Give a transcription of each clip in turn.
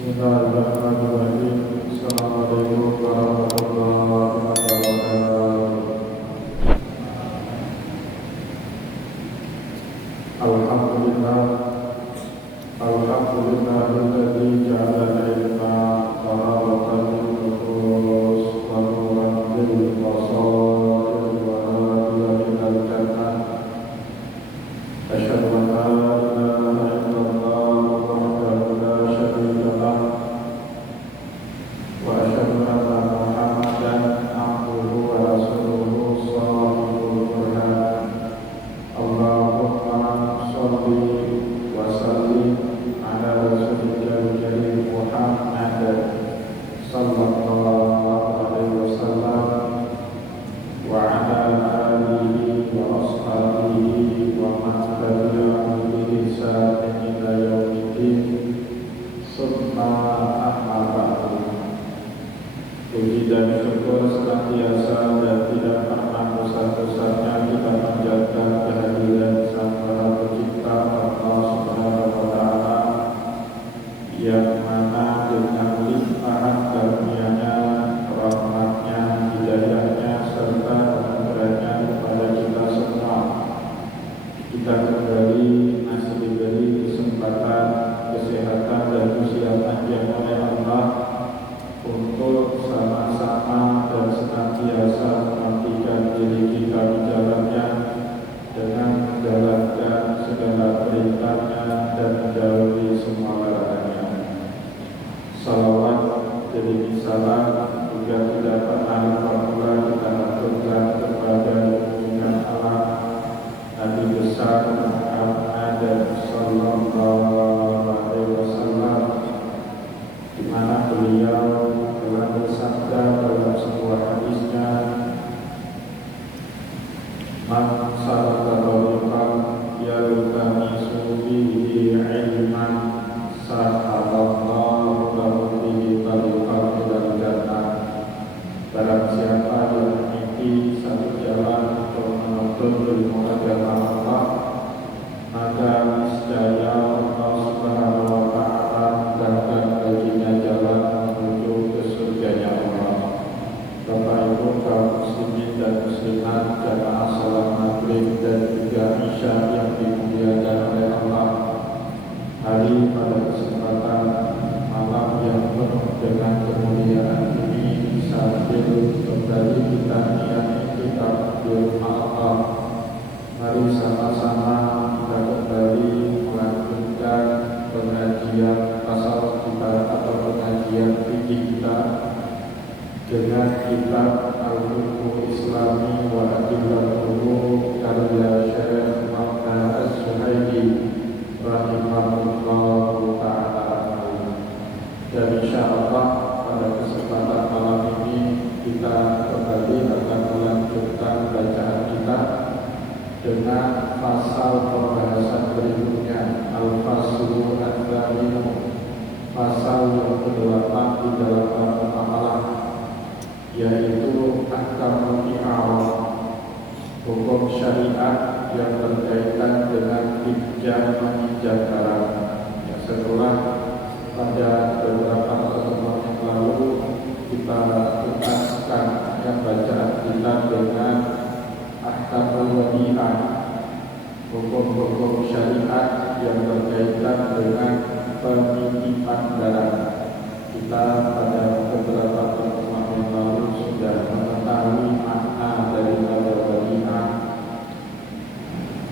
Bismillahirrahmanirrahim. Assalamualaikum warahmatullahi wabarakatuh. Alhamdulillah, alhamdulillahilladzi ja'ala ilma taharatan nufus wa nuran lil basair wa hadiyan ilal jannah. Asyhadu an la ilaha illallah wahdahu la syarika lah wa asyhadu anna Muhammadan abduhu wa rasuluhu shallallahul burhan. Allahumma sholli wa sallim ala rasulika karim Muhammad sallallahu alaihi wasallam wa ala alihi wa ashabihi wa man tabi'ahum bi ihsanin ila yaumiddin. Summa amma ba'du. Puji dan syukur senantiasa dan tidak pernah bosan-bosannya kita menjaga kehadiran Sang Maha Pencipta Allah Subhanahu wa Ta'ala, yang mana dengan limpahan karunia-Nya, rahmat-Nya, hidayah-Nya, serta anugerah-Nya kepada kita semua, kita kembali masih diberi kesempatan, kesehatan dan usia panjang oleh Allah untuk sama-sama dan senantiasa mengabdikan diri kita di jalannya dengan menjalankan segala perintahnya dan menjauhi semua larangannya. Salawat demi salam juga tidak pernah lupa pula kita aturkan kepada junjungan Allah Nabi besar Muhammad sallallahu alaihi wasallam, di mana beliau telah bersabda dalam sebuah hadisnya, "Man salaka tariqan yaltamisu fihi ilman sahalallahu lahu bihi tariqan ilal jannah." Barang siapa yang memiliki satu jalan untuk menuntut ilmu agama Allah, maka niscaya Allah Subhanahu wa Ta'ala mudahkan baginya jalan menuju ke surganya Allah. Bapak Ibu kaum muslimin dan muslimat, jamaah salat maghrib dan juga isya yang dimuliakan oleh Allah, hari pada kesempatan malam yang penuh dengan kemuliaan ini, sambil kembali kita niati kitab di rumah Allah, mari sama-sama kita kembali melanjutkan pengajian tasawuf kita atau pengajian fikih kita dengan kitab Al-Fiqhul Islami wa Adillatuhu karya Syekh Muhammad As-Suhaili rahimahullahu ta'ala. Dan insyaallah pada kesempatan malam ini kita kembali akan melanjutkan bacaan kita dengan pasal pembahasan berikutnya, Al-Faslu Al-Thaminu, pasal yang ke-8 di dalam bab amalan, yaitu ahkamul i'arad, hukum syariat yang berkaitan dengan pinjam meminjam barang. Ya, setelah pada beberapa pertemuan yang lalu kita tuntaskan yang bacaan kita dengan ahkamul wadi'ah, hukum-hukum syariat yang berkaitan dengan penitipan barang. Kita pada beberapa pertemuan yang lalu sudah mengetahui makna daripada wadi'ah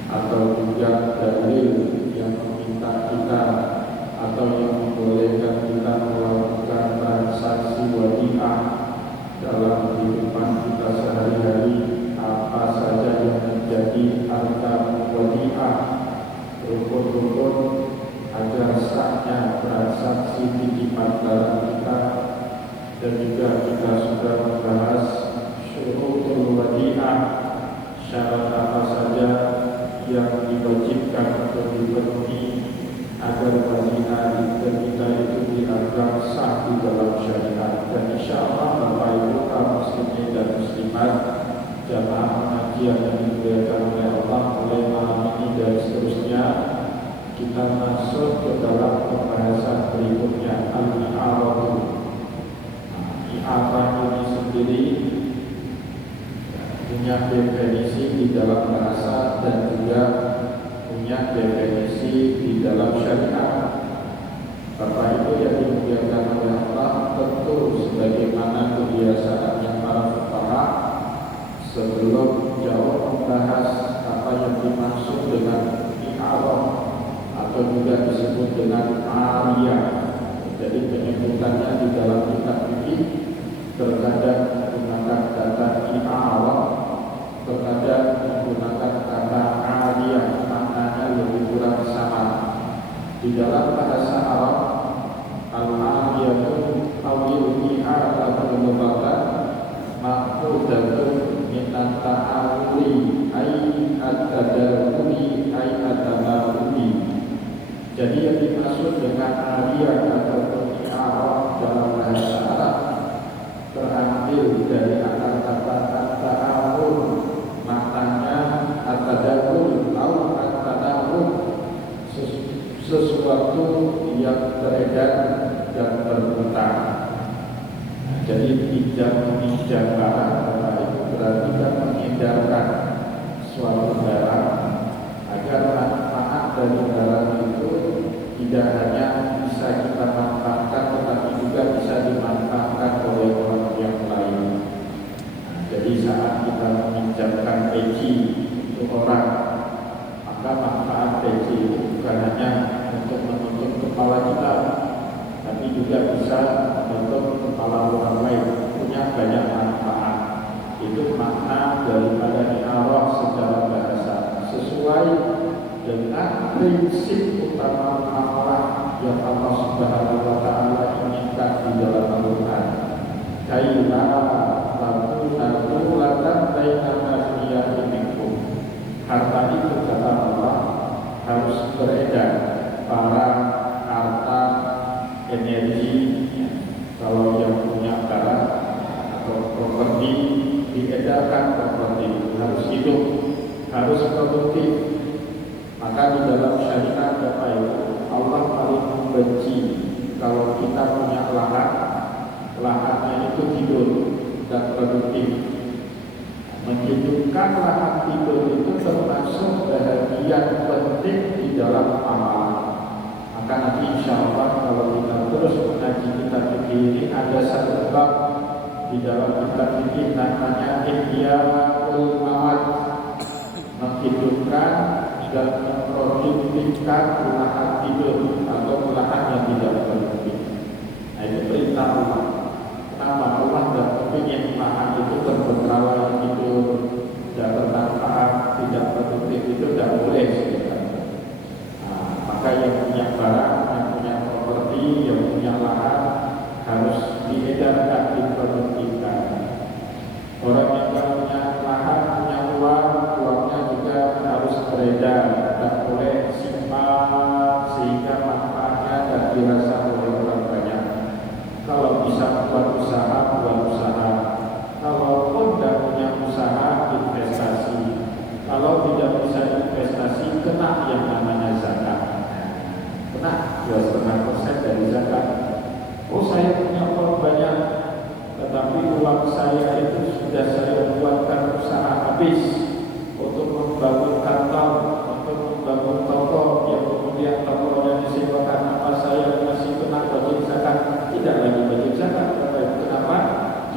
atau juga dalil yang meminta kita atau yang membolehkan kita melakukan transaksi wadi'ah dalam kehidupan kita sehari-hari. Apa saja yang menjadi harta wadi'ah, rukun-rukun agar sahnya transaksi titipan barang kita, dan juga kita sudah membahas syurutul wadi'ah, syarat apa saja yang diwajibkan untuk dipenuhi agar wadi'ah kita itu dianggap sah di dalam syariat. Dan insyaallah Bapak Ibu kaum muslimin dan muslimat, jamaah pengajian yang dimuliakan oleh Allah, mulai malam ini dan seterusnya kita masuk ke dalam pembahasan berikutnya, al-i'aratu. I'arah ini sendiri punya definisi di dalam bahasa dan juga punya definisi di dalam syariat. Bapak Ibu yang dimuliakan oleh Allah, tentu sebagaimana kebiasaannya para fuqaha, sebelum jauh membahas apa yang dimaksud dengan i'arah atau juga disebut dengan ariyah. Jadi penyebutannya di dalam kitab fikih terkadang menggunakan kata i'arah, terkadang menggunakan kata ariyah, maknanya lebih kurang sama. Di dalam bahasa Arab, al-ariyatu awil i'aratu mubatan ma'qudatun minan ta'awuli ay at-tadarruni ay at-tamaruni. Jadi yang dimaksud dengan ariyah atau i'arah dalam bahasa Arab terambil dari akar kata at-ta'awul, maknanya at-tadarrun atau at-tadarrun, sesuatu yang beredar dan berputar. Jadi pinjam barang itu berarti kan mengedarkan suatu barang agar manfaat dari barang itu tidak hanya bisa kita manfaatkan, tetapi juga bisa dimanfaatkan oleh orang yang lain. Jadi saat kita meminjamkan peci untuk orang, maka manfaat peci itu bukan hanya untuk menutup kepala kita, tapi juga bisa menutup kepala orang lain, punya banyak manfaat. Itu makna daripada i'arah secara bahasa, sesuai dengan prinsip utama Allah yang Allah Subhanahu wa Ta'ala inginkan di dalam Al-Quran. Kaila takuna dulatan bainal aghniyai minkum. Harta itu kata Allah harus beredar, barang, harta, energi. Kalau yang punya barang atau properti, diedarkan properti itu harus hidup, harus produktif. Maka di dalam syariat Bapak Ibu, Allah paling membenci kalau kita punya lahan, lahannya itu tidur dan produktif. Menghidupkan lahan tidur itu termasuk bahagian penting di dalam amalan. Maka nanti insya Allah kalau kita terus mengaji kitab fikih ini, ada satu bab di dalam kitab fikih namanya Ihyaul Mawad, menghidupkan dan memproduktifkan lahan tidur atau lahan yang tidak produktif. Nah, itu perintah Allah. Kenapa Allah tidak ingin lahan itu terbengkalai, tidur, tidak bermanfaat, tidak produktif, itu tidak boleh sebenarnya. Maka yang punya barang, yang punya properti, yang punya lahan harus diedarkan, diproduktifkan. Orang yang punya lahan, punya uang, uangnya juga harus beredar, tidak boleh simpan sehingga manfaatnya tidak dirasa oleh orang banyak. Kalau bisa buat usaha, buat usaha. Kalaupun tidak punya usaha, investasi. Kalau tidak bisa investasi, kena yang namanya zakat. Kena 2,5% dari zakat. Oh, saya punya uang banyak, tetapi uang saya itu sudah saya buatkan usaha habis untuk membangun kantor, untuk membangun toko, yang kemudian tokonya disewakan, apa saya masih kena wajib zakat? Tidak lagi wajib zakat. Kenapa?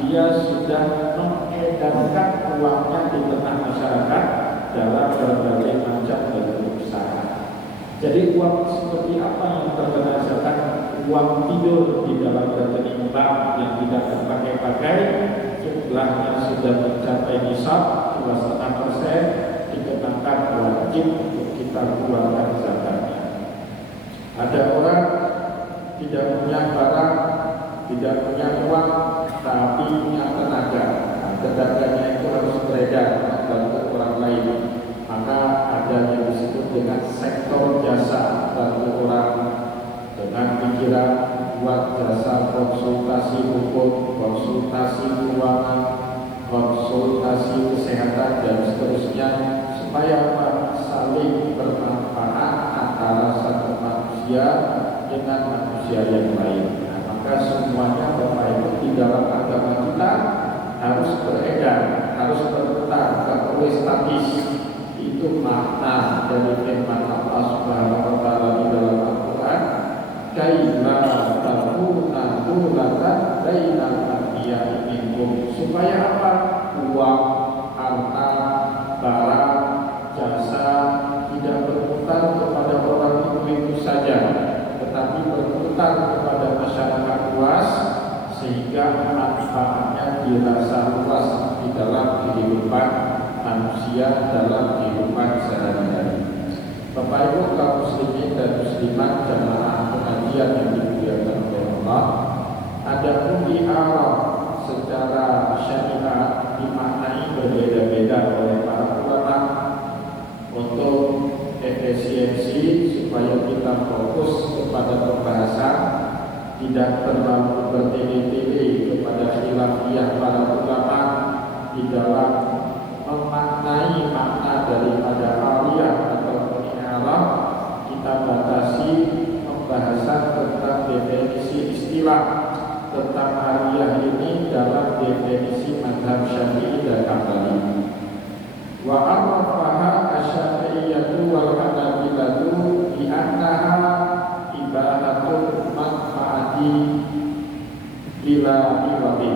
Dia sudah mengedarkan uangnya di tengah masyarakat dalam berbagai macam bentuk usaha. Jadi uang seperti apa yang terkena zakat? Uang tidur di dalam rekening bank yang tidak terpakai-pakai, jumlahnya sudah mencapai nisab 2,5%, dikenakan wajib untuk kita keluarkan zakatnya. Ada orang tidak punya barang, tidak punya uang, tapi punya tenaga. Tenaganya itu harus beredar membantu orang lain. Maka ada yang disebut dengan sektor jasa, bantu orang dengan pikiran, buat jasa konsultasi hukum, konsultasi keuangan, konsultasi kesehatan dan seterusnya, supaya saling bermanfaat antara satu manusia dengan manusia yang lain. Nah, maka semuanya Bapak Ibu di dalam agama kita harus beredar, harus berputar, tidak boleh statis. Itu makna dari firman Allah Subhanahu wa taala di dalam Al-Qur'an, kaila takuna dulatan bainal anbiya'i minkum, supaya apa? Uang, harta, barang, jasa tidak berputar kepada orang itu saja, tetapi berputar kepada masyarakat luas, sehingga manfaatnya dirasa luas di dalam kehidupan manusia, dalam kehidupan sehari-hari. Bapak Ibu kaum muslimin dan muslimat jamaah pengajian yang dimuliakan oleh Allah, adapun di Arab secara syariat dimaknai berbeda-beda oleh para ulama untuk efisiensi supaya kita fokus kepada pembahasan, tidak terlalu bertele-tele kepada khilafiyah para ulama di dalam memaknai makna daripada aliyah atau i'rab. Kita batasi pembahasan tentang definisi istilah tentang aliyah ini dalam definisi mazhab Syafi'i dan Hambali. Wa arrafaha asy-Syafi'iyyatu wal Hanabilatu bi annaha ibadatul manfaati bila iwati.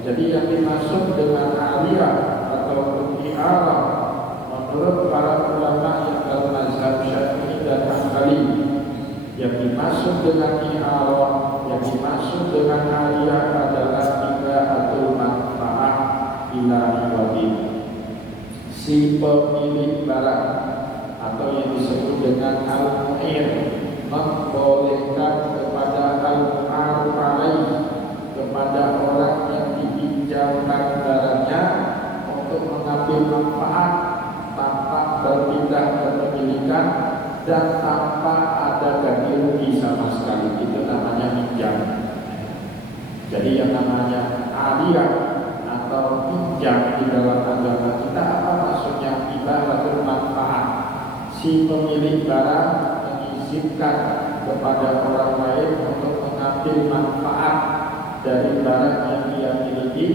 Jadi yang dimaksud dengan aliyah atau i'rab menurut para ulama yang dalam mazhab Syafi'i dan Hambali, yang dimaksud dengan i'rab, yang dimaksud dengan aliyah adalah ibadatul manfaat bila iwati. Si pemilik barang atau yang disebut dengan al-mu'ir membolehkan kepada al-mu'ar alaih, kepada orang yang dipinjamkan barangnya untuk mengambil manfaat tanpa berpindah kepemilikan dan tanpa ada ganti rugi sama sekali. Itu namanya pinjam. Jadi yang namanya aliyah atau pinjam di dalam agama kita apa maksudnya? Ibadatul manfaat. Si pemilik barang mengizinkan kepada orang lain untuk mengambil manfaat dari barang yang dia miliki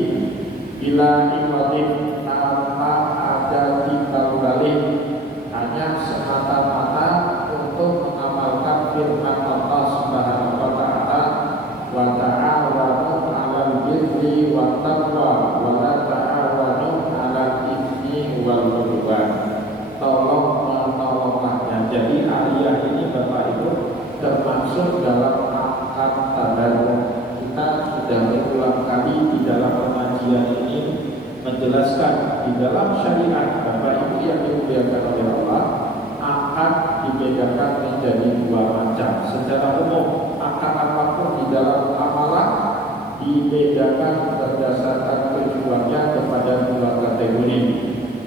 bila iwadin, tanpa ada timbal balik, hanya semata-mata untuk mengamalkan firman Allah Subhanahu wa taala, wa ta'awanu 'alal birri wat taqwa wa la ta'awanu 'alal itsmi wal 'udwan. Tolong menolonglah. Jadi aliyah ini Bapak Ibu termasuk dalam akad tabarruk. Kita sudah berulang kali di dalam pengajian ini menjelaskan di dalam syariat Bapak Ibu yang dimuliakan oleh Allah, akad dibedakan menjadi dua macam. Secara umum akad apapun di dalam amalan dibedakan berdasarkan tujuannya kepada dua kategori.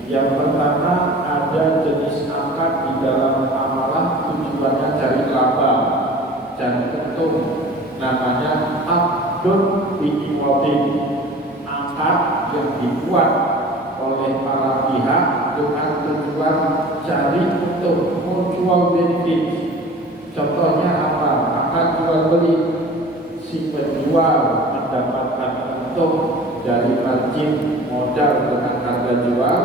Yang pertama, ada jenis akad di dalam amalan tujuannya cari laba dan untung, namanya akdun bi'iwadin, akad yang dibuat oleh para pihak dengan tujuan cari untung, mutual benefit. Contohnya apa? Akad jual beli, si penjual mendapatkan untung dari margin modal dengan harga jual,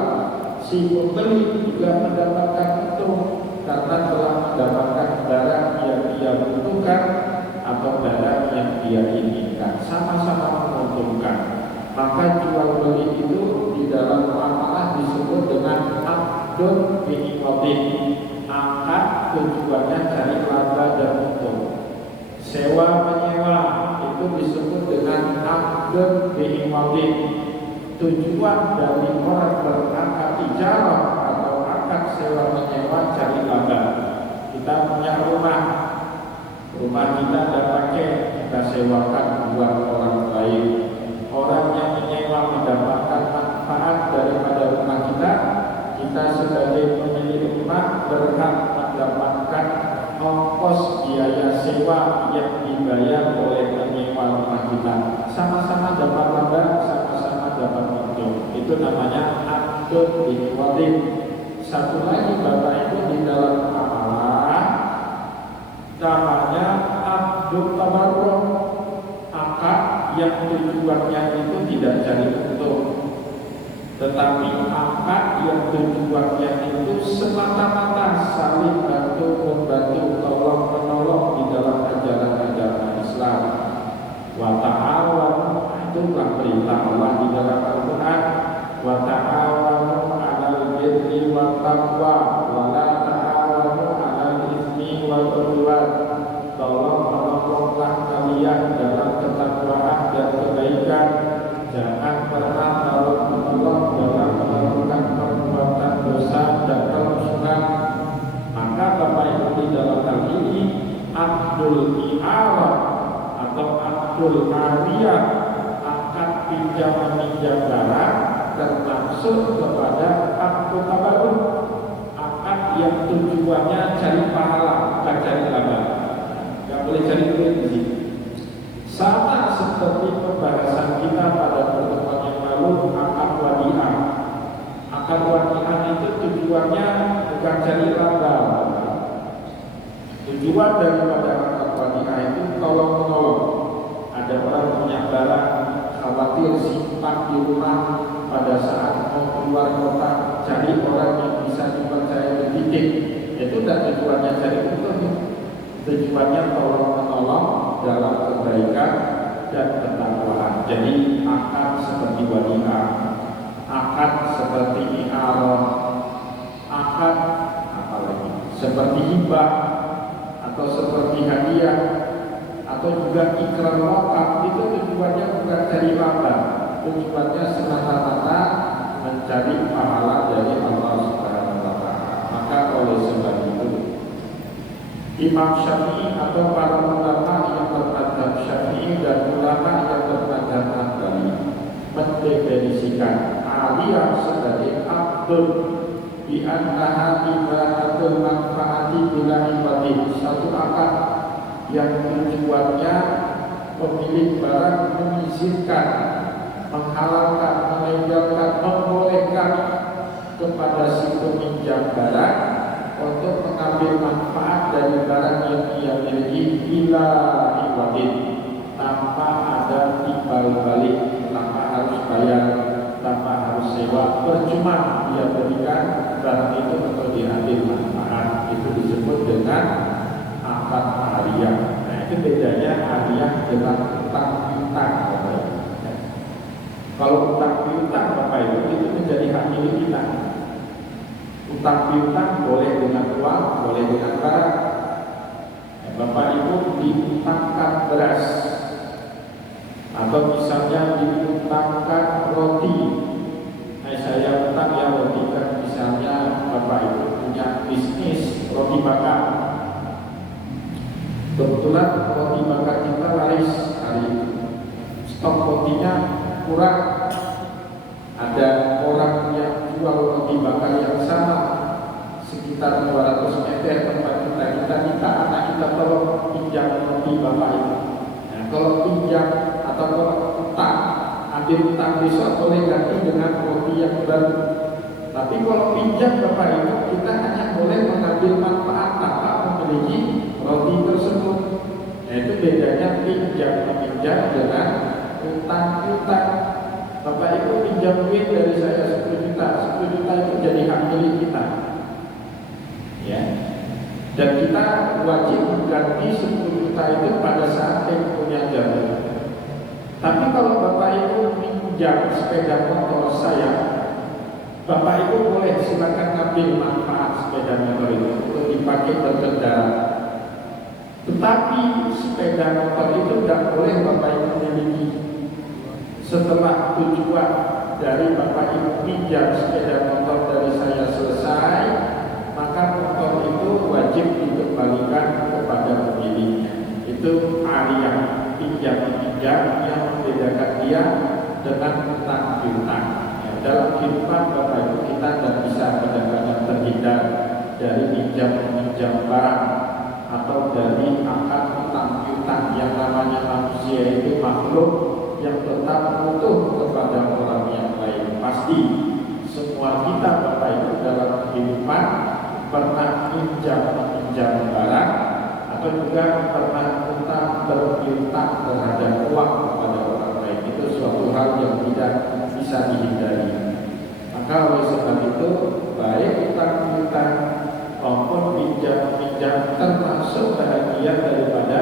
si pembeli juga mendapatkan untung karena telah mendapatkan barang yang dia butuhkan atau barang yang dia inginkan, sama-sama menguntungkan. Maka jual beli itu di dalam muamalah disebut dengan akdun bi'iwadin, akad tujuannya cari laba dan untung. Sewa menyewa itu disebut dengan akdun bi'iwadin, tujuan dari orang berakad ijarah atau akad sewa menyewa cari laba. Kita punya rumah kita ada pakai, kita sewakan buat orang lain. Orang yang menyewa mendapatkan manfaat daripada rumah kita. Kita sebagai pemilik rumah berhak mendapatkan ongkos biaya sewa yang dibayar oleh penyewa rumah kita. Sama-sama dapat laba, sama-sama dapat untung. Itu namanya akdun bi'iwadin. Satu lagi Bapak Ibu di dalam amalan namanya akdul tabarruk, akad yang tujuannya itu tidak cari untung, tetapi akad yang tujuannya itu semata-mata saling bantu membantu, tolong menolong di dalam ajaran-ajaran Islam. Wa ta'awanu, itulah perintah Allah di dalam Al-Quran. Wa ta'awanu 'alal birri wat taqwa wa la ta'awanu 'alal itsmi wal 'udwan. Tolong menolonglah kalian dalam ketakwaan dan kebaikan. Jangan pernah menolong dalam melakukan perbuatan dosa dan permusuhan. Maka Bapak Ibu, di dalam hal ini akdul i'arah atau akdul ariyah, akad pinjam meminjam barang, termasuk kepada akdul tabarruk, akad yang tujuannya cari pahala, bukan cari laba. Gak boleh cari duit di sini. Sama seperti pembahasan kita pada pertemuan yang lalu, akad wadiah. Akad wadiah itu tujuannya bukan cari laba. Tujuan daripada akad wadiah itu tolong menolong. Ada orang punya barang, khawatir simpan di rumah, pada saat mau keluar kota cari orang yang bisa dipercaya dititip. Itu tidak tujuannya cari untung. Tujuannya tolong menolong dalam kebaikan dan ketakwaan. Jadi akad seperti wadiah, akad seperti i'arah, akad apalagi seperti hibah atau seperti hadiah atau juga ikrar wakaf, itu tujuannya bukan cari laba, tujuannya semata-mata mencari pahala dari Allah Subhanahu wa Ta'ala. Maka oleh sebab itu Imam Syafi'i atau para ulama yang bermadzhab Syafi'i dan ulama yang bermadzhab Hambali mendefinisikan aliyah sebagai akdul bi annaha ibadatul manfaati bila ibadih, satu akad yang tujuannya pemilik barang mengizinkan, menghalalkan, melegalkan, membolehkan kepada si peminjam barang untuk mengambil manfaat dari barang yang ia miliki bila ibadih, tanpa ada timbal balik, tanpa harus bayar, tanpa harus sewa, percuma dia berikan barang itu untuk diambil manfaat. Itu disebut dengan akad ariyah. Nah, itu bedanya ariyah dengan utang piutang, Bapak Ibu. Kalau utang piutang, Bapak Ibu, itu menjadi hak milik kita. Utang piutang boleh dengan uang, boleh dengan barang. Bapak Ibu diutangkan beras, atau misalnya diutangkan roti. Saya utang ya roti, kan misalnya Bapak Ibu punya bisnis roti bakar. Kebetulan roti bakar kita laris hari ini, stok rotinya kurang. Ada orang yang jual roti bakar yang sama sekitar 200 meter tempat kita minta anak kita tolong pinjam roti Bapak Ibu. Nah, kalau pinjam atau kalau utang, ambil utang besok boleh ganti dengan roti yang baru. Tapi kalau pinjam Bapak Ibu, kita hanya boleh mengambil manfaat tanpa memiliki roti tersebut. Nah, itu bedanya pinjam meminjam dengan utang-utang. Bapak Ibu pinjam duit dari saya 10 juta, 10 juta itu jadi hak milik kita. Ya. Dan kita wajib mengganti 10 juta itu pada saat tempohnya jatuh. Tapi kalau Bapak Ibu pinjam sepeda motor saya, Bapak Ibu boleh silakan ambil manfaat sepeda motor itu untuk dipakai berkendara. Tetapi sepeda motor itu tidak boleh Bapak Ibu miliki. Setelah tujuan dari Bapak Ibu pinjam sepeda motor dari saya selesai, maka motor itu wajib dikembalikan kepada pemiliknya. Itu ariyah, pinjam-pinjam yang membedakan dia dengan utang piutang. Dalam kehidupan Bapak Ibu kita tidak bisa benar-benar terhindar dari pinjam-pinjam barang atau dari akad utang piutang. Yang namanya manusia itu makhluk yang tetap butuh kepada orang yang lain. Pasti semua kita Bapak Ibu dalam kehidupan pernah pinjam barang atau juga pernah kita berpiutang terhadap uang kepada orang lain. Itu suatu hal yang tidak bisa dihindari. Maka oleh sebab itu, baik utang-piutang maupun pinjam-pinjam termasuk bagian daripada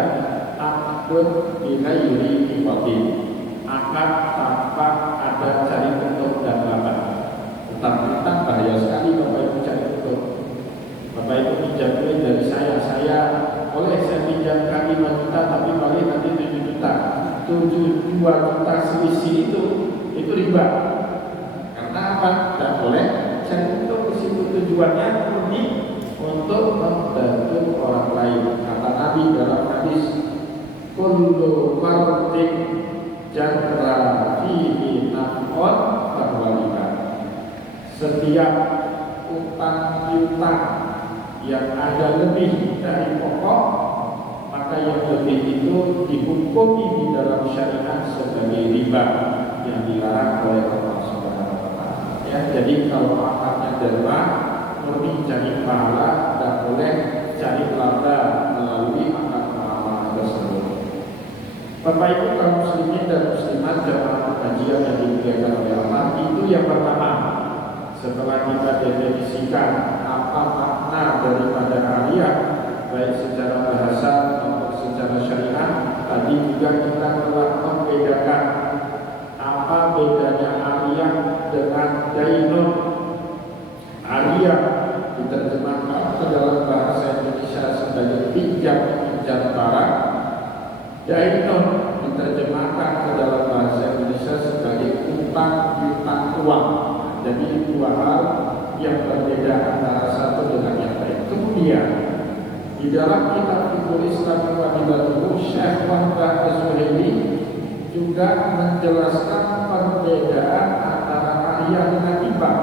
akun bighairi iwadin, akad tanpa ada cari untung dan laba. Utang-piutang bahaya sekali Bapak Ibu cari untung. Bapak Ibu pinjam duit dari saya boleh saya pinjamkan 5 juta tapi balik nanti 7 juta. 2 juta selisih itu riba. Karena apa? Tidak boleh cari untung. Di situ tujuannya murni untuk membantu orang lain. Kata Nabi dalam hadis, kullu qardin jarra fihi naf'un fahuwa riba. Setiap utang piutang yang ada lebih dari pokok, maka yang lebih itu dihukumi di dalam syariat sebagai riba yang dilarang oleh Allah Subhanahu wa Ta'ala. Ya, jadi kalau akadnya derma murni cari pahala, tidak boleh cari laba melalui akad muamalah tersebut. Bapak Ibu kaum muslimin dan muslimat jamaah pengajian yang dimuliakan oleh Allah, itu yang pertama. Setelah kita definisikan apa makna daripada aliyah, baik secara bahasa maupun secara syariat, tadi juga kita telah membedakan apa bedanya aliyah dengan dainun. Aliyah diterjemahkan ke dalam bahasa Indonesia sebagai pinjam barang. Dainun diterjemahkan ke dalam bahasa Indonesia sebagai utang piutang uang. Jadi dua hal yang berbeda antara satu dengan yang lain. Kemudian di dalam kitab Fiqhul Islam Fadilatuhu, Syekh Wahbah Az-Zuhaili juga menjelaskan perbedaan antara aliyah dengan hibah.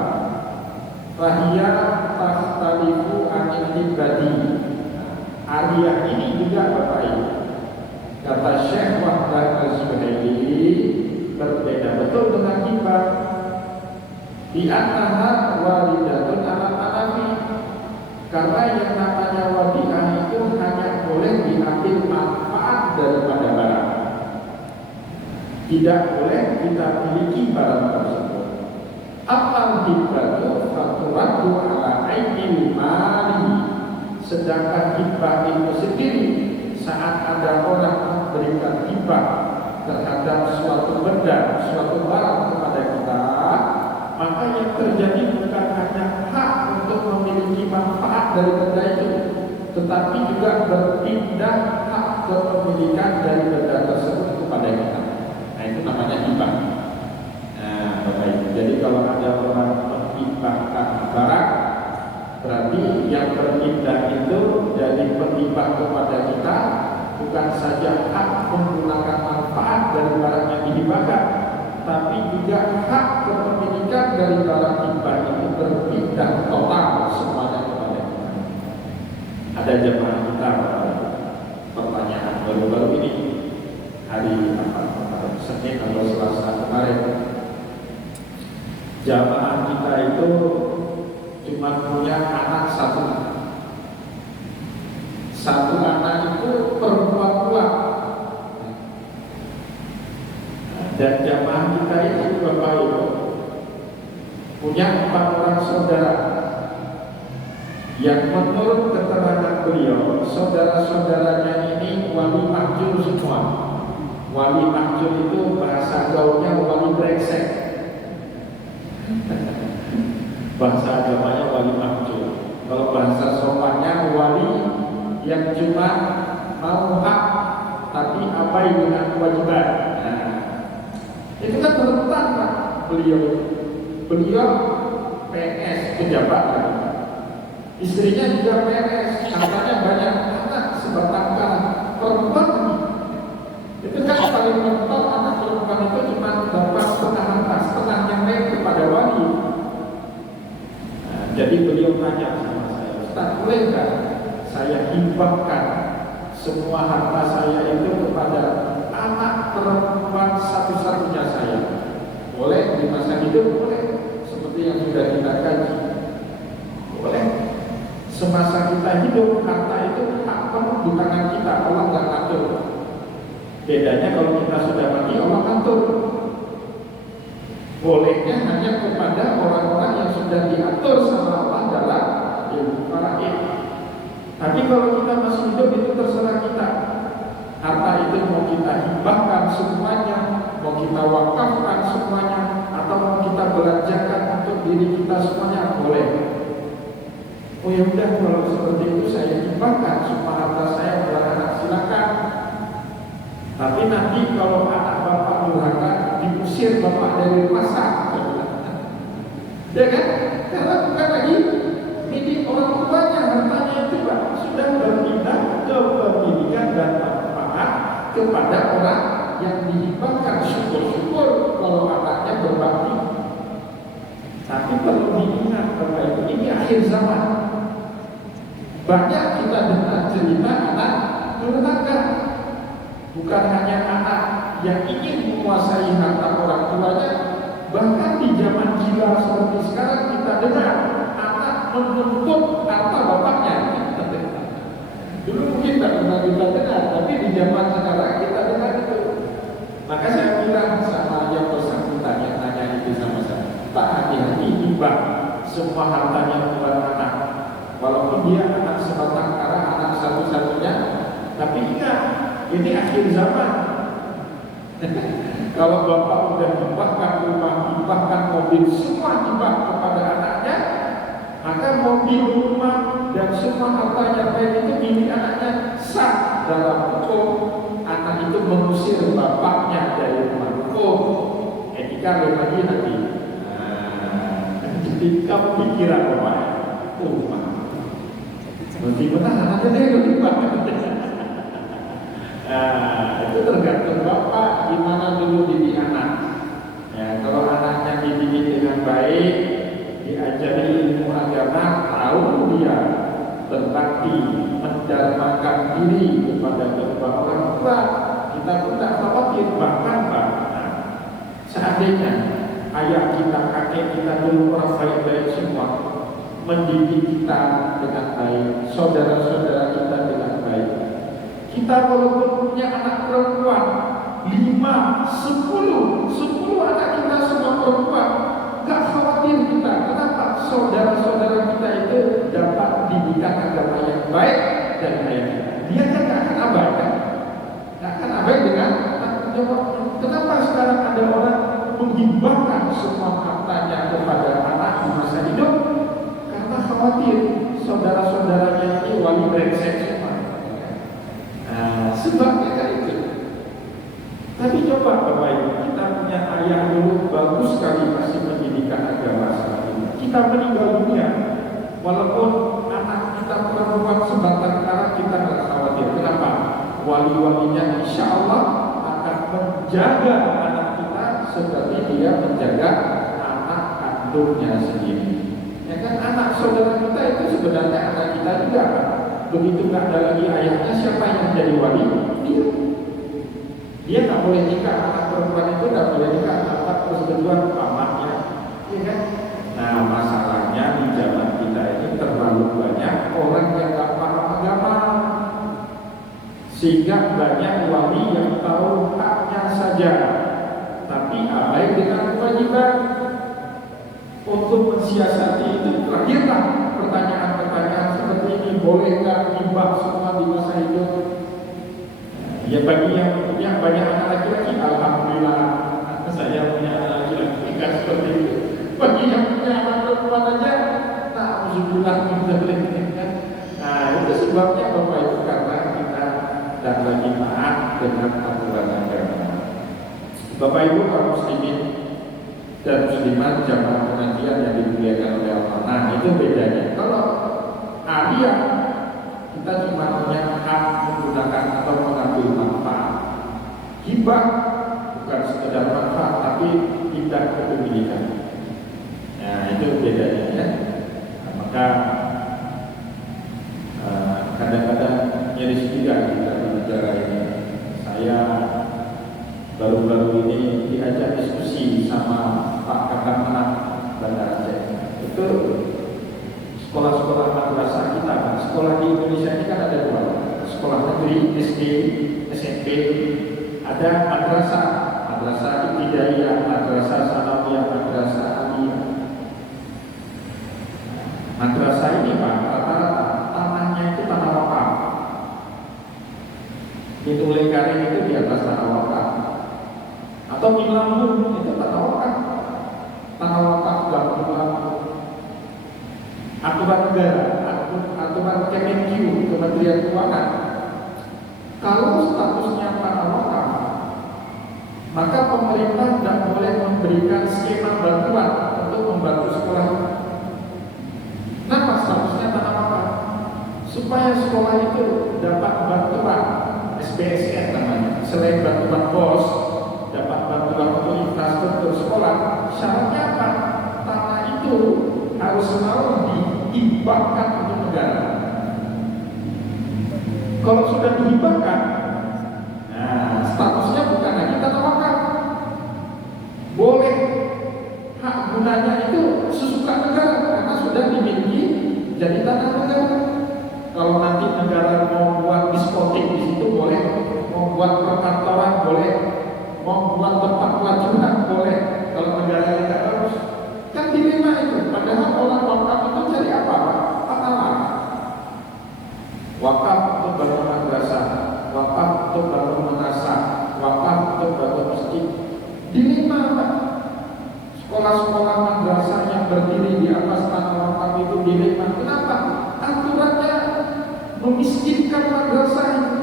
Aliyah takhtalifu anil hibati. Aliyah ini juga Bapak Ibu, kata Syekh Wahbah Az-Zuhaili, berbeda betul dengan hibah. Di antara walidatun ala hanafi, karena yang namanya wadiah itu hanya boleh diambil manfaat daripada barang, tidak boleh kita miliki barang tersebut. Apal hibatu faturadu ala ainil mali, sedangkan hibah itu sendiri saat ada orang memberikan hibah terhadap suatu benda, suatu barang kepada kita, maka yang terjadi bukan hanya hak untuk memiliki manfaat dari benda itu, tetapi juga berpindah hak kepemilikan dari benda tersebut kepada kita. Nah, itu namanya hibah. Nah, Bapak Ibu, jadi kalau ada orang menghibahkan barang, berarti yang berpindah itu dari penghibah kepada kita bukan saja hak menggunakan manfaat dari barang yang dihibahkan, tapi juga hak kepemilikan dari barang hibah itu berpindah total semuanya kepada kita. Ada jemaah kita pertanyaan baru-baru ini hari Senin atau Selasa kemarin, jamaah kita itu cuma punya anak satu anak itu perempuan pula. Dan jamaah kita itu Bapak Ibu punya 4 orang saudara yang menurut keterangan beliau, saudara-saudaranya ini wali mahjur semua. Wali mahjur itu bahasa gaulnya wali brengsek. Bahasa agamanya wali mahjur. Kalau bahasa sopannya wali yang cuma mau hak tapi abai dengan kewajiban. Itu kan bertentangan Pak. Beliau PNS pejabat kan. Istrinya juga PNS, katanya banyak anak sebatang kara perempuan. Itu kan paling mentok anak perempuan itu cuma dapat setengah harta, setengah yang lain kepada wali. Jadi beliau tanya sama saya, Ustaz, bolehkah saya hibahkan semua harta saya itu kepada anak perempuan satu-satunya saya? Boleh di masa hidup, boleh. Seperti yang sudah kita kaji, boleh. Semasa kita hidup, harta itu hak penuh di tangan Bedanya kalau kita sudah mati, Allah atur. Bolehnya hanya kepada orang-orang yang sudah diatur sama Allah dalam ilmu faraid. Tapi kalau kita masih hidup, itu terserah kita. Harta itu mau kita hibahkan semuanya, mau kita wakafkan semuanya, atau mau kita belanjakan untuk diri kita semuanya, boleh. Oh ya udah, kalau seperti itu saya hibahkan semua harta saya kepada anak, silakan. Tapi nanti kalau anak bapak durhaka, diusir bapak dari rumah sakit. Ya kan? Karena bukan lagi milik orang tuanya, hartanya itu Pak sudah berpindah ke pendidikan dan manfaat kepada orang yang dihibahkan. Syukur-syukur kalau anaknya berbakti. Tapi perlu diingat Bapak Ibu, ini akhir zaman. Banyak kita dengar cerita anak durhaka. Bukan hanya anak yang ingin menguasai harta orang tuanya, bahkan di zaman gila seperti sekarang kita dengar anak menuntut harta bapaknya. Dulu mungkin tak pernah kita dengar, tapi di zaman sekarang kita dengar itu. Maka saya bilang sama yang bersangkutan yang nanya itu sama saya, Pak, hati-hati hibah semua hartanya buat anak. Walaupun dia anak sebatang kara, anak satu-satunya, tapi ingat, ini akhir zaman. Kalau bapak sudah hibahkan rumah, hibahkan mobil, semua hibah kepada anaknya, maka mobil, rumah, dan semua hartanya baik itu milik anaknya, sah dalam hukum. Anak itu mengusir bapaknya dari rumah hukum. Etika lagi nanti. Jadi kamu pikiran bapak, nanti benar anaknya dia udah hibah. Itu tergantung bapak gimana dulu didik anak. Ya, kalau anaknya dididik dengan baik, diajari ilmu agama, tahu dia berbakti, mendarmakan diri kepada kedua orang tua, kita pun tak khawatir. Bahkan seandainya ayah kita, kakek kita dulu orang baik-baik semua, mendidik kita dengan baik, saudara-saudara kita dengan baik. Kita walaupun punya anak perempuan 5, 10 anak kita semua perempuan, gak khawatir kita. Kenapa? Saudara-saudara kita itu dapat didikan agama yang baik dan baik. Dia kan gak akan abai kan? Gak akan abai dengan jawab. Kenapa sekarang ada orang menghibahkan semua hartanya kepada anak di masa hidup? Karena khawatir saudara-saudaranya ini wali brengsek semua. Sebabnya kan itu. Tapi coba Bapak Ibu, kita punya ayah dulu bagus sekali kasih pendidikan agama saat ini. Kita meninggal dunia, walaupun anak kita perempuan sebatang kara, kita nggak khawatir. Kenapa? Wali-walinya insya Allah akan menjaga anak kita seperti dia menjaga anak kandungnya sendiri. Ya kan, anak saudara kita itu sebenarnya anak kita juga. Begitu nggak ada lagi ayahnya, siapa yang jadi wali? Dia nggak boleh nikah, anak perempuan itu nggak boleh nikah, anak persetujuan pamannya, ya kan? Nah, masalahnya di zaman kita ini terlalu banyak orang yang nggak paham agama, sehingga banyak wali yang tahu haknya saja, tapi abai dengan kewajiban. Untuk mensiasati itu lahirlah pertanyaan-pertanyaan seperti ini. Bolehkah hibah semua di masa hidup? Ya, bagi yang punya banyak anak laki-laki, alhamdulillah saya punya anak laki-laki, kan seperti itu. Bagi yang punya anak perempuan aja, alhamdulillah kita boleh. Nah, itu sebabnya Bapak Ibu, karena kita dan lagi taat dengan aturan agama. Bapak Ibu kaum muslimin dan muslimat jamaah pengajian yang dimuliakan oleh Allah. Nah, itu bedanya. Kalau Arya, kita cuma punya hak menggunakan atau mengambil manfaat. Hibah bukan sekedar manfaat, tapi tidak kepemilikan. Nah, itu bedanya ya. Nah, maka kadang-kadang nyaris juga kita di negara ini. Saya baru-baru ini diajak diskusi sama Pak Kakak Anak Bandar Aceh. Itu sekolah-sekolah madrasah kita, sekolah di Indonesia ini kan ada 2, sekolah negeri SD, SMP, ada madrasah, madrasah ibtidaiyah, madrasah sanawiyah, madrasah aliyah. Madrasah ini Pak, rata-rata tanahnya itu tanah wakaf. Itu Lekaring itu di atas tanah wakaf. Atau Milamun itu tanah wakaf. Tanah wakaf Gabung Lampung. Aturan negara, aturan Kemenq, Kementerian Keuangan. Kalau statusnya tanah wakaf, maka pemerintah tidak boleh memberikan skema bantuan untuk membantu sekolah. Kenapa statusnya tanah wakaf? Supaya sekolah itu dapat bantuan SBSN namanya. Selain bantuan BOS, dapat bantuan untuk infrastruktur sekolah. Syaratnya apa? Tanah itu harus selalu dihibahkan untuk negara. Kalau sudah dihibahkan, nah statusnya bukan lagi tanah wakaf. Boleh hak gunanya itu sesuka negara karena sudah dimiliki jadi tanah negara. Kalau nanti negara mau buat diskotik di situ boleh, mau buat perkantoran boleh, mau buat tempat pelacuran boleh. Kalau negara yang tidak harus, kan dilema itu. Padahal orang wakaf itu cari apa? Tanah. Wakaf untuk bangun madrasah, wakaf untuk bangun madrasah, wakaf untuk bangun masjid. Dilema Pak. Sekolah-sekolah madrasah yang berdiri di atas tanah wakaf itu dilema. Kenapa? Aturannya memiskinkan madrasah itu.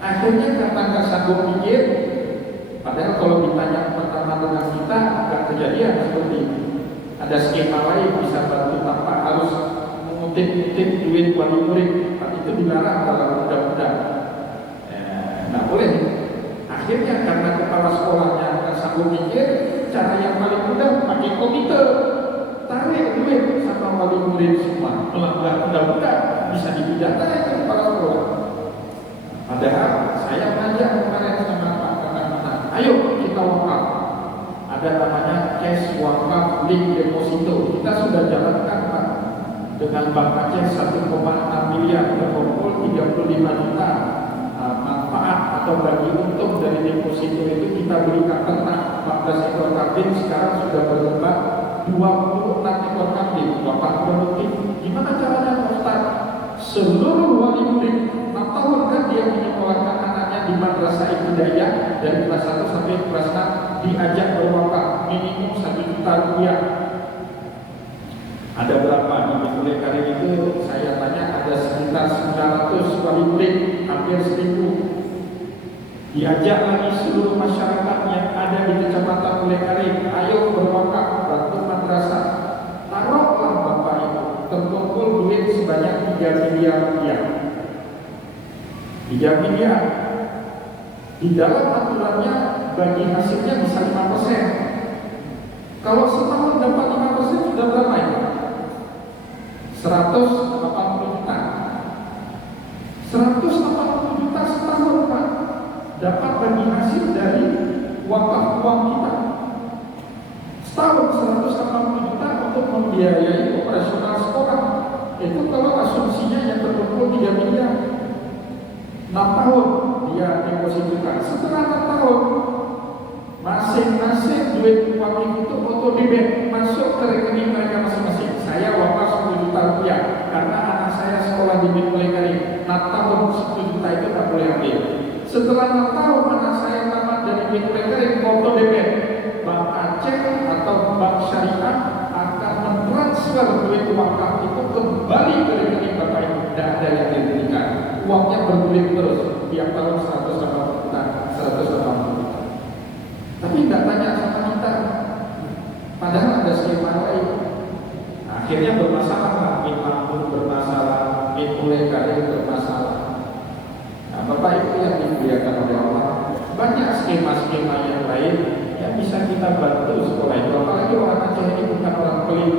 Akhirnya karena nggak sanggup mikir, padahal kalau ditanya pertama dengan kita nggak kejadian seperti ini. Ada skema lain bisa bantu tanpa harus mengutip-utip duit wali murid. Itu dilarang dalam undang-undang. Nggak boleh. Akhirnya karena kepala sekolahnya nggak sanggup mikir, cara yang paling mudah pakai komite, tarik duit sama wali murid semua, melanggar undang-undang, bisa dipidana itu kepala sekolah. Padahal saya ngajak kemarin sama Pak Kakak, ayo kita wakaf. Ada namanya cash wakaf link deposito. Kita sudah jalankan Pak dengan Bank Aceh 1,6 miliar berkumpul 35 juta manfaat atau bagi untung dari deposito itu kita berikan ternak 14 ekor kambing, sekarang sudah berkembang 26 ekor kambing, bapak produktif. Gimana caranya Ustaz? Seluruh wali murid 6 tahun kan dia menyekolahkan anaknya di madrasah ibtidaiyah dari kelas 1 sampai kelas 6 diajak berwakaf minimum 1 juta rupiah. Ada berapa di Lekaring itu? Saya tanya ada sekitar 900 wali murid, hampir 1000. Diajak lagi seluruh masyarakat yang ada di Kecamatan Lekaring, ayo berwakaf bantu madrasah. Taruhlah Bapak itu terkumpul duit sebanyak 3 miliar rupiah. 3 miliar. Di dalam aturannya bagi hasilnya bisa 5%. Kalau setahun dapat 5% sudah berapa itu? 180 juta. 180 juta setahun Pak. Dapat bagi hasil dari wakaf uang kita. Setahun 180 juta untuk membiayai operasional sekolah. Itu kalau asumsinya yang terkumpul 3 miliar. 6 tahun dia depositokan. Setelah 6 tahun masing-masing duit uang itu auto debit masuk ke rekening mereka masing-masing. Saya wakaf 10 juta rupiah karena anak saya sekolah di Lekaring. 6 tahun 10 juta itu tak boleh ambil. Setelah 6 tahun anak saya tamat dari Lekaring, auto debit. Bank Aceh atau bank syariah akan mentransfer duit wakaf itu kembali ke rekening Bapak Ibu. Tidak ada yang diberikan. Uangnya bergulir terus tiap tahun 180 juta, 180 juta. Tapi tidak tanya sama kita. Padahal ada skema lain. Akhirnya bermasalah Pak. Lampung bermasalah, Lekaring bermasalah. Nah, Bapak Ibu yang dimuliakan oleh Allah, banyak skema-skema yang lain yang bisa kita bantu sekolah itu. Apalagi orang Aceh ini bukan orang pelit,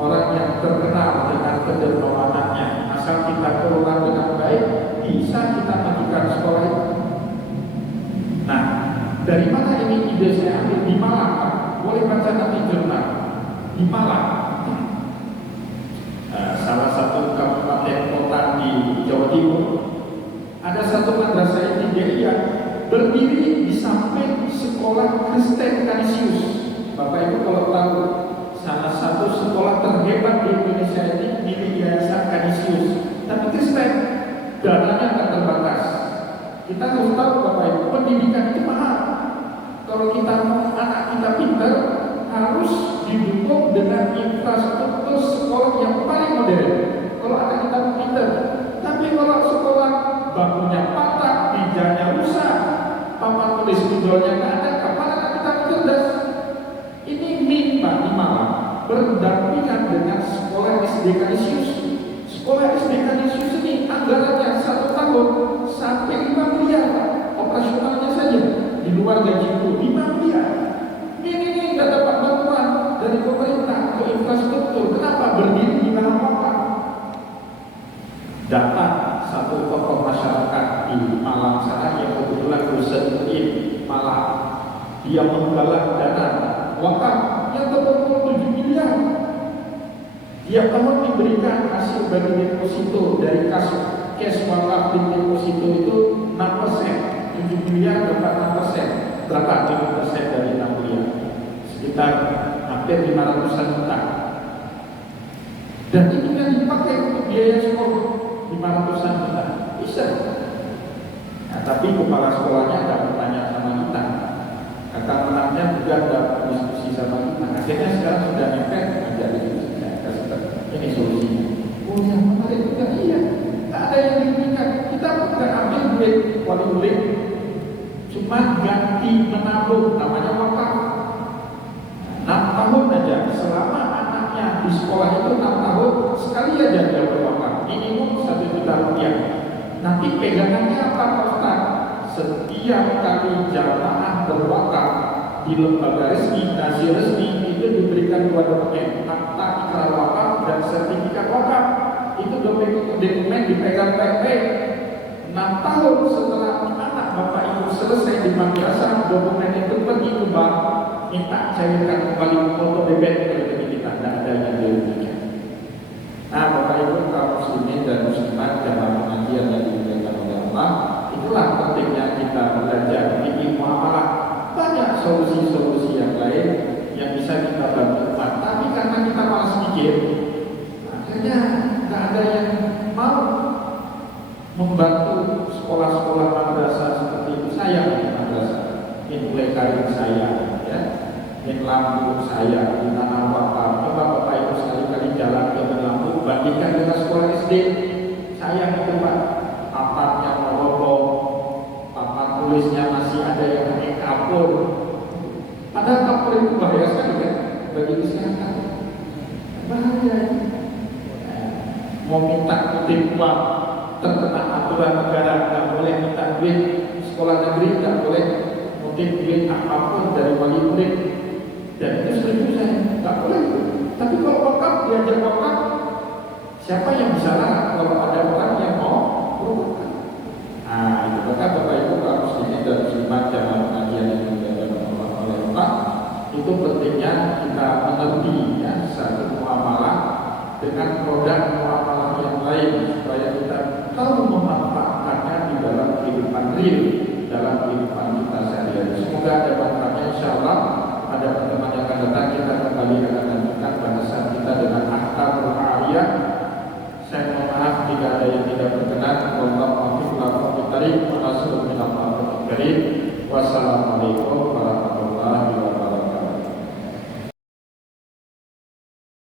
orang yang terkenal dengan kedermawanannya. Asal kita kelola dengan baik, bisa kita majukan sekolah itu. Nah, dari mana ini ide saya ambil? Di Malang Pak. Boleh baca nanti jurnal. Di Malang, salah satu kabupaten kota di Jawa Timur, ada satu madrasah ibtidaiyah berdiri di samping sekolah Kristen Canisius. Bapak Ibu kalau tahu, salah satu sekolah terhebat di Indonesia ini milik Yayasan Canisius, tapi Kristen, dananya tak terbatas. Kita harus tahu Bapak Ibu, pendidikan itu mahal. Kalau kita mau anak kita pintar, harus didukung dengan infrastruktur sekolah yang paling modern. Kalau anak kita mau pintar, tapi kalau sekolah bangkunya patah, mejanya rusak, papan tulis pinjolnya nggak ada, kapan anak kita cerdas? Ini minimal berdampingan dengan sekolah SD Canisius. Sekolah SD Canisius ini anggarannya 1 tahun sampai 5 miliar operasionalnya saja, di luar gaji itu 5 miliar. Ini nggak dapat bantuan dari pemerintah ke infrastruktur. Kenapa? Berdiri di dalam papan. Data satu tokoh masyarakat di Malang sana yang kebetulan dosen di Malang, dia menggalang dana wakaf yang terkumpul 7 miliar. Tiap tahun diberikan hasil bagi deposito dari cash wakaf di deposito itu 6%. 7 miliar dapat 6%. Berapa 7% dari 6 miliar? Sekitar hampir 500-an juta. Dan ini kan dipakai untuk biaya sekolah 500-an juta. Bisa. Nah, tapi kepala sekolahnya tidak bertanya sama kita. Kakak menangnya juga tidak diskusi sama kita. Akhirnya sekarang sudah nyepet menjadi ini solusinya. Oh yang menarik juga, iya. Tak ada yang diberikan. Kita bukan ambil duit wali murid, cuma ganti menabung, namanya wakaf. 6 tahun aja, selama anaknya di sekolah itu 6 tahun, sekali aja dia berwakaf, minimum 1 juta rupiah. Nanti pegangannya apa Pak Ustaz? Setiap kali jamaah berwakaf di lembaga resmi, nazir resmi, itu diberikan 2 dokumen, akta ikrar wakaf dan sertifikat wakaf. Itu dokumen dipegang baik-baik. 6 tahun setelah anak Bapak Ibu selesai di madrasah, dokumen itu pergi ke bank, minta cairkan kembali foto bebek dari kita, tidak ada yang dirugikan. Nah, Bapak Ibu kaum muslimin dan muslimat jamaah pengajian yang dimuliakan oleh Allah, itulah pentingnya kita belajar fikih muamalah. Banyak solusi-solusi yang lain yang bisa kita bantu umat, tapi karena kita malas mikir, akhirnya tidak ada yang mau membantu sekolah-sekolah madrasah seperti itu. Saya di madrasah, ini mulai karir saya, ya, ini lampu saya di tanah wakaf. Coba Bapak Ibu sekali-kali jalan ke lampu, bandingkan dengan sekolah SD. Saya itu Pak, papannya roboh, papan tulisnya masih ada yang pakai kapur. Padahal kapur itu bahaya sekali kan bagi kesehatan. Bahaya. Mau minta kutip uang, terkena aturan negara, nggak boleh minta duit. Sekolah negeri nggak boleh kutip duit apapun dari wali murid. Dan itu setuju saya, nggak boleh. Tapi kalau wakaf, diajar wakaf, siapa yang bisa larang kalau ada orang yang mau berwakaf? Nah, itu maka Bapak Ibu kaum muslimin dan muslimat jamaah pengajian yang dimuliakan oleh Allah, itu pentingnya kita mengerti ya satu muamalah dengan produk muamalah yang lain supaya kita tahu memanfaatkannya di dalam kehidupan real, dalam kehidupan kita sehari-hari. Semoga ada manfaatnya. Insyaallah pada pertemuan yang akan datang kita kembali akan lanjutkan bahasan kita dengan ahkamul a'iyah. Saya mohon maaf jika ada yang tidak berkenan. Wallahu a'lam bishawab. Wassalamualaikum